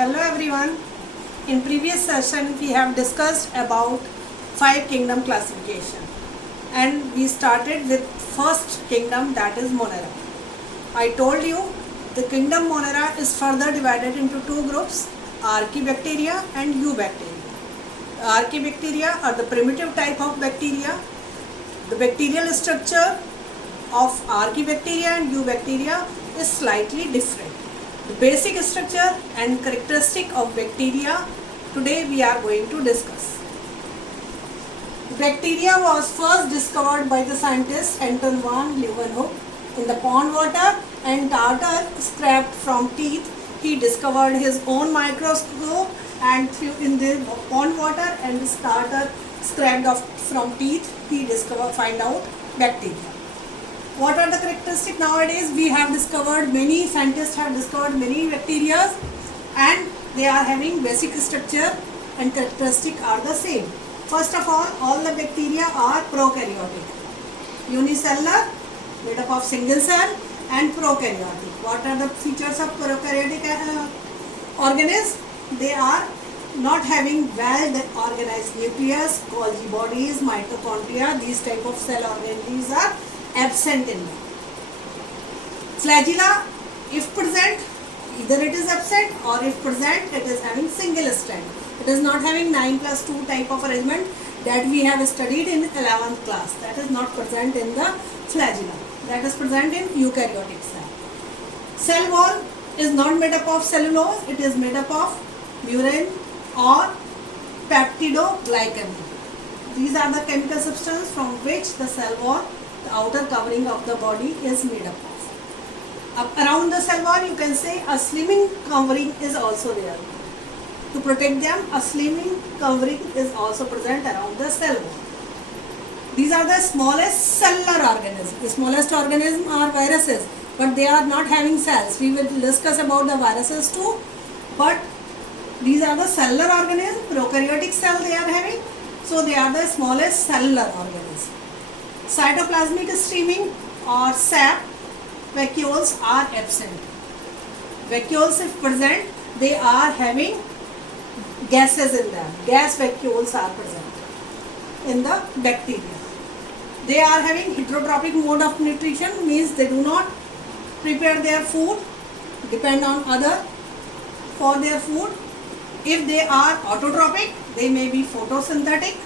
Hello everyone. In previous session we have discussed about 5 kingdom classification and we started with first kingdom, that is Monera. I told you the kingdom Monera is further divided into two groups, Archaebacteria and Eubacteria. Archaebacteria are the primitive type of bacteria. The bacterial structure of Archaebacteria and Eubacteria is slightly different. The basic structure and characteristic of bacteria today we are going to discuss. Bacteria was first discovered by the scientist Anton van Leeuwenhoek in the pond water and tartar scraped from teeth. He discovered his own microscope and in the pond water and this tartar scraped off from teeth, he find out bacteria. What are the characteristics nowadays? We have discovered, many scientists have discovered many bacteria and they are having basic structure and characteristics are the same. First of all the bacteria are prokaryotic, unicellular, made up of single cell, and prokaryotic. What are the features of prokaryotic organisms? They are not having well organized nucleus, Golgi bodies, mitochondria, these type of cell organisms are absent in them. Flagella, if present, either it is absent or if present, it is having single strand. It is not having 9+2 type of arrangement that we have studied in 11th class. That is not present in the flagella. That is present in eukaryotic cell. Cell wall is not made up of cellulose. It is made up of murein or peptidoglycan. These are the chemical substances from which the cell wall, the outer covering of the body, is made up of. Around the cell wall you can say a slimming covering is also there. To protect them, a slimming covering is also present around the cell wall. These are the smallest cellular organisms. The smallest organisms are viruses, but they are not having cells. We will discuss about the viruses too, but these are the cellular organisms, prokaryotic cell they are having, so they are the smallest cellular organisms. Cytoplasmic streaming or sap vacuoles are absent. Vacuoles if present, they are having gases in them. Gas vacuoles are present in the bacteria. They are having heterotrophic mode of nutrition, means they do not prepare their food, depend on other for their food. If they are autotrophic, they may be photosynthetic,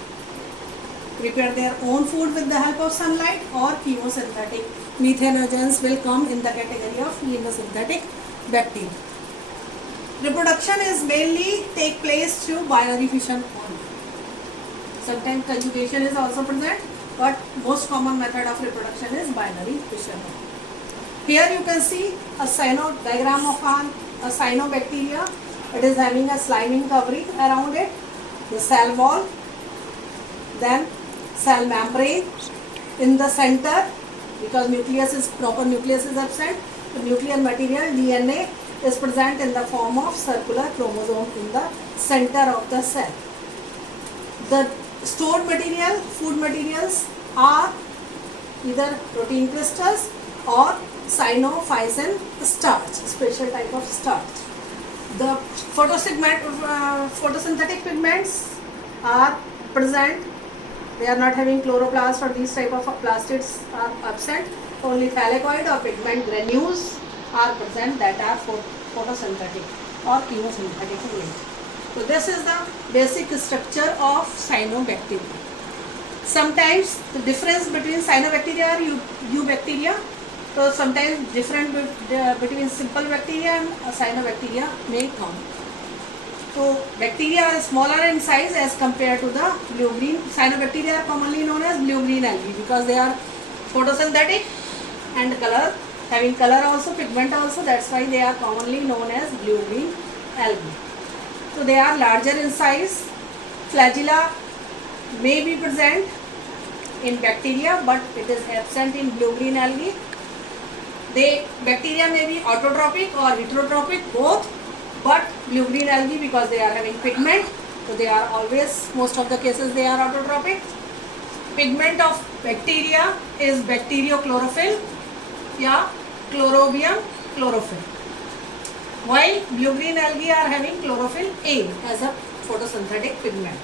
prepare their own food with the help of sunlight, or chemosynthetic. Methanogens will come in the category of chemosynthetic bacteria. Reproduction is mainly take place through binary fission only. Sometimes conjugation is also present, but most common method of reproduction is binary fission. Here you can see a diagram of a cyanobacteria. It is having a sliming covering around it, the cell wall, then cell membrane. In the center, because proper nucleus is absent, the nuclear material DNA is present in the form of circular chromosome in the center of the cell. The stored material, food materials, are either protein crystals or cyanophysin starch, special type of starch. The photosynthetic pigments are present. They are not having chloroplast or these type of plastids are absent. Only thylakoid or pigment granules are present that are photosynthetic or chemosynthetic. So this is the basic structure of cyanobacteria. Sometimes the difference between cyanobacteria and eubacteria, so sometimes different between simple bacteria and cyanobacteria may come. So bacteria are smaller in size as compared to the blue-green. Cyanobacteria are commonly known as blue-green algae because they are photosynthetic and having color also, pigment also. That's why they are commonly known as blue-green algae. So they are larger in size. Flagella may be present in bacteria, but it is absent in blue-green algae. Bacteria may be autotrophic or heterotrophic, both, but blue-green algae, because they are having pigment, so they are always, most of the cases they are autotrophic. Pigment of bacteria is bacteriochlorophyll, yeah, chlorobium chlorophyll. while blue-green algae are having chlorophyll A as a photosynthetic pigment.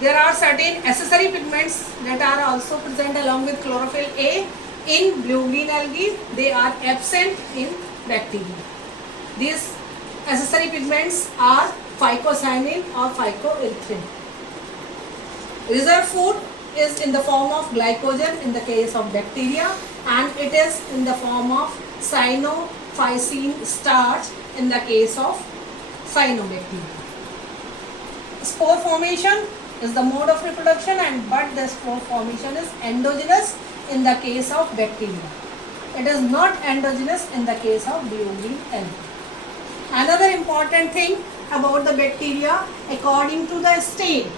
There are certain accessory pigments that are also present along with chlorophyll A in blue-green algae. They are absent in bacteria. These accessory pigments are phycocyanin or phycoerythrin. Reserve food is in the form of glycogen in the case of bacteria, and it is in the form of cyanophycine starch in the case of cyanobacteria. Spore formation is the mode of reproduction, but the spore formation is endogenous in the case of bacteria. It is not endogenous in the case of blue-green algae. Another important thing about the bacteria, according to the stain,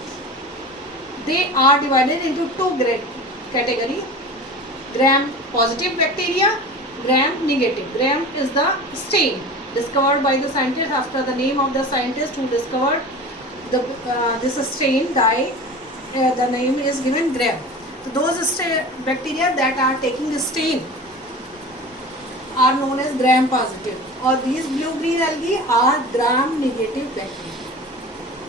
they are divided into two great categories: gram positive bacteria, gram negative. Gram is the stain discovered by the scientist after the name of the scientist who discovered this stain dye. The name is given gram. So those bacteria that are taking the stain are known as gram positive, or these blue-green algae are gram negative bacteria.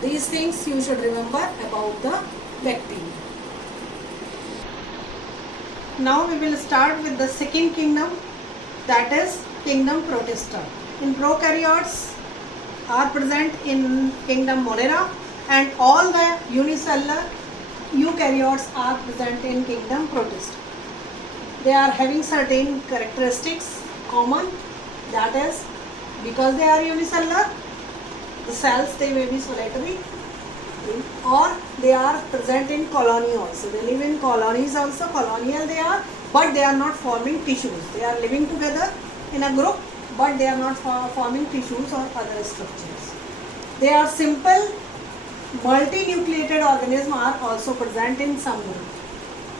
These things you should remember about the bacteria. Now we will start with the second kingdom, that is kingdom Protista. In prokaryotes are present in kingdom Monera, and all the unicellular eukaryotes are present in kingdom Protista. They are having certain characteristics common, that is, because they are unicellular, the cells they may be solitary, or they are present in colony also. They live in colonies also, colonial they are, but they are not forming tissues. They are living together in a group, but they are not forming tissues or other structures. They are simple multinucleated organisms are also present in some group.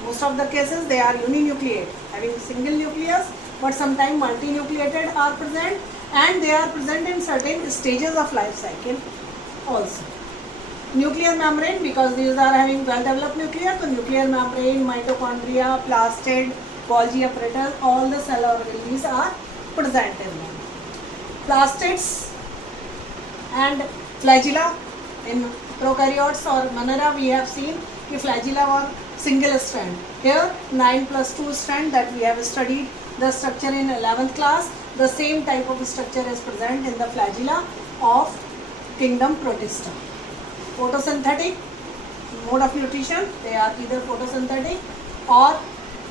Most of the cases they are uninucleate, having single nucleus, but sometimes multinucleated are present, and they are present in certain stages of life cycle also. Nuclear membrane, because these are having well developed nucleus, so nuclear membrane, mitochondria, plastid, Golgi apparatus, all the cell organelles are present in them. Plastids and flagella in prokaryotes or Monera we have seen the flagella or single strand. Here 9+2 strand that we have studied the structure in 11th class. The same type of structure is present in the flagella of kingdom Protista. Photosynthetic mode of nutrition, they are either photosynthetic or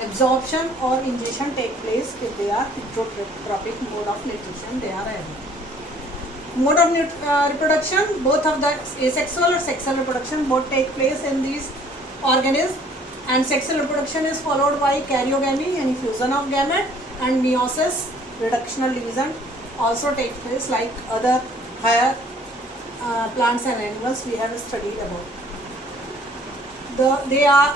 absorption or ingestion take place. If they are heterotropic mode of nutrition they are having. Mode of reproduction, both of the asexual or sexual reproduction both take place in these organisms, and sexual reproduction is followed by karyogamy and fusion of gamete, and meiosis, reductional division also take place like other higher plants and animals we have studied about. They are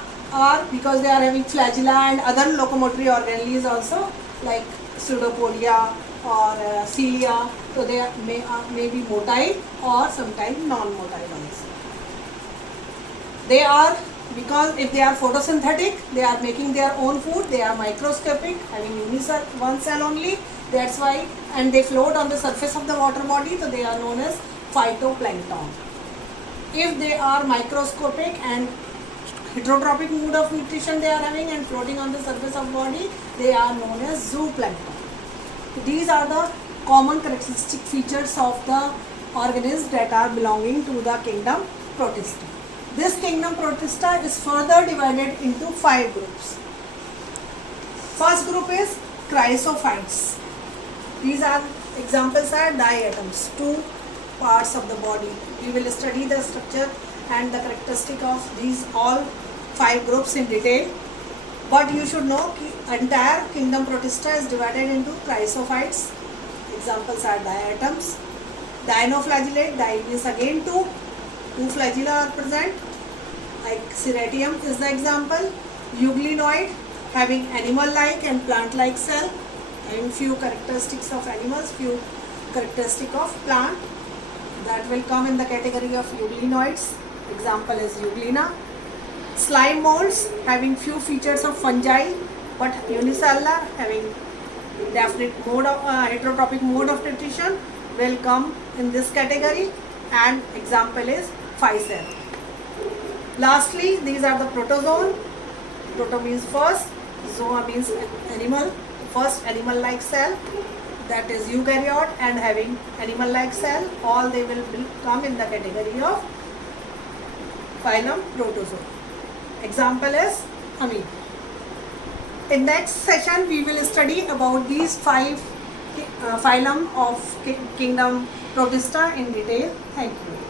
because they are having flagella and other locomotory organelles also like pseudopodia or cilia, so they may be motile or sometimes non-motile also. They are, because if they are photosynthetic, they are making their own food, they are microscopic, having one cell only, that's why, and they float on the surface of the water body, so they are known as phytoplankton. If they are microscopic and heterotropic mode of nutrition they are having and floating on the surface of body, they are known as zooplankton. These are the common characteristic features of the organisms that are belonging to the kingdom Protista. This kingdom Protista is further divided into 5 groups. First group is chrysophytes. These are examples are diatoms, 2 parts of the body. We will study the structure and the characteristic of these all 5 groups in detail. But you should know that entire kingdom Protista is divided into chrysophytes. Examples are diatoms. Dinoflagellate, di means again 2 flagella are present. Like Serratium is the example. Euglenoid, having animal-like and plant-like cell, having few characteristics of animals, few characteristic of plant. That will come in the category of euglenoids. Example is Euglena. Slime molds, having few features of fungi but unicellular, having definite mode of heterotropic mode of nutrition. will come in this category, and example is 5 cell. Lastly, these are the protozoan. Proto means first, zoa means animal, first animal like cell, that is eukaryote and having animal like cell, all they will come in the category of phylum Protozoa. Example is amoeba. In next session we will study about these 5 phylum of kingdom Protista in detail. Thank you.